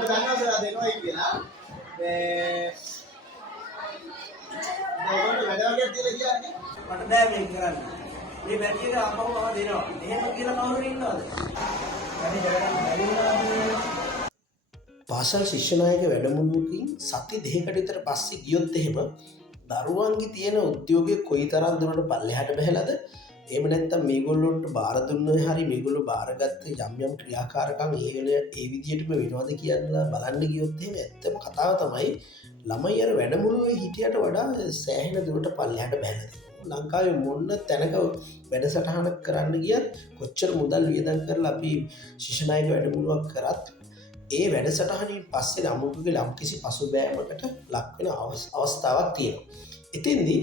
ඔබ දන්නවද දෙනවයි කියලා මේ ඔයගොල්ලෝ වැඩ වගේක් දීලා කියන්නේ මට බෑ මේක කරන්න. මේ බැටි එක ආපහු මම දෙනවා. එහෙම කියලා කවුරු ඉන්නවද? වැඩි කරගන්න බැරි වුණාද? පාසල් ශිෂ්‍යනායක වැඩමුළුවකින් සති දෙකකට විතර පස්සේ ගියොත් එහෙම දරුවන්ගේ තියෙන උද්‍යෝගය කොයිතරම් දුරට පල්ලෙහාට බහැලාද? එහෙම නැත්නම් මේගොල්ලොන්ට බාර දුන්නේ හරි මේගොල්ලෝ බාරගත්ත යම් ක්‍රියාකාරකම් ඒ විදිහටම වෙනවද කියලා බලන්න ගියොත් එහෙම ඇත්තම කතාව තමයි ළමයි අර වැඩමුළුවේ හිටියට වඩා සෑහෙන දුරට පල්ලෙහාට බහැලා තියෙනවා. ලංකාවේ මොන තැනක වැඩසටහනක් කරන්න ගියත් කොච්චර මුදල් වියදම් කරලා අපි ශිෂ්‍යනායක වැඩමුළුවක් කරත් ඒ වැඩසටහනින් පස්සේ ළමුන්ගේ යම්කිසි පසුබෑමකට ලක්වෙන අවස්ථාවක් තියෙනවා. එතෙන්දී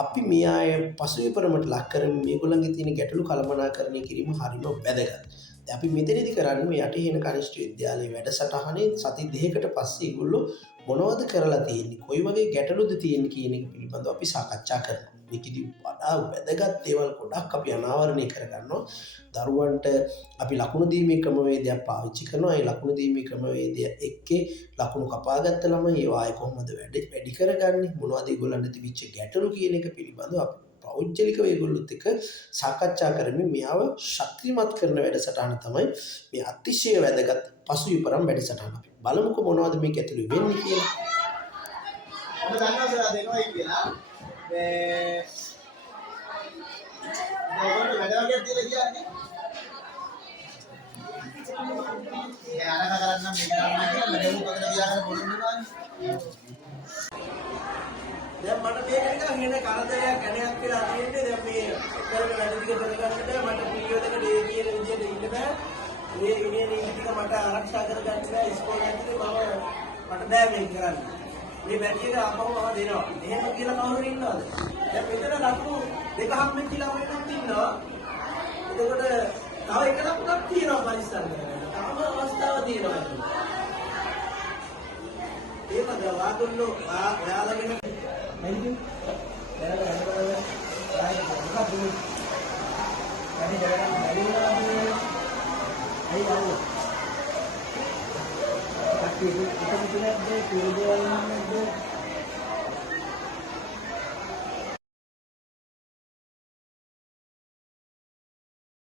අපි මේ අය පසුවිපරමට ලක් කරමින් මේගොල්ලන්ගේ තියෙන ගැටලු කළමනාකරණය කිරීම හරිම වැදගත්. අපි මෙතනදී කරන්නේ මේ යටිහින කනිෂ්ඨ විද්‍යාලයේ වැඩසටහනේ සති දෙකකට පස්සේ ඒගොල්ලෝ මොනවද කරලා තියෙන්නේ, කොයි වගේ ගැටලුද තියෙන්නේ කියන එක පිළිබඳව අපි සාකච්ඡා කරනවා. මේකෙදි වඩා වැදගත් දේවල් ගොඩක් අපි අනාවරණය කරගන්නවා. දරුවන්ට අපි ලකුණු දීමේ ක්‍රමවේදයක් පාවිච්චි කරනවා. ඒ ලකුණු දීමේ ක්‍රමවේදය එක්කේ ලකුණු කපාගත්ත ළමයි ඒවා ආයෙ කොහොමද වැඩි කරගන්නේ, මොනවද ඒගොල්ලන්ට තිබිච්ච ගැටලු කියන එක පිළිබඳව අපි පෞද්ගලිකව ඒගොල්ලොත් එක්ක සාකච්ඡා කරමින් මෙයාව ශක්තිමත් කරන වැඩසටහන තමයි මේ අතිශය වැදගත් පසුවිපරම් වැඩසටහන. අපි බලමුකෝ මොනවද මේක ඇතුළේ වෙන්නේ කියලා. ඔබ දන්නවද දෙනවයි කියලා මේ ඔයගොල්ලෝ වැඩ වගේක් දීලා කියන්නේ ඒ අරක කරන්න මේක කරන්න කියලා දෙමු පොතේ තියාගෙන පොඩි වෙනවානේ. දැන් මට මේක නිකන් හින කරදරයක් ගැණයක් කියලා තියෙන්නේ. දැන් මේ කරන වැඩ ටික කරගන්න බෑ. මට පිළිවෙලකට ඒ කියන විදිහට ඉන්න බෑ. මේ නීති ටික මට ආරක්ෂා කරගන්න බෑ. ඉස්කෝලේ ඇතුලේ මට බෑ මේක කරන්න. මේ බැටි එක ආපහු මම දෙනවා. එහෙම කියලා කවුරු ඉන්නවද? දැන් මෙතන ලකුණු දෙකක් මෙන් කියලා වෙනත් ඉන්නවා. එතකොට තව එක ලකුණක් තියෙනවා පරිස්සම් කරගන්න. තාම අවස්ථාව තියෙනවා. ඒකද වාගොල්ලෝ ඔයාලගෙන thank you. Thank you.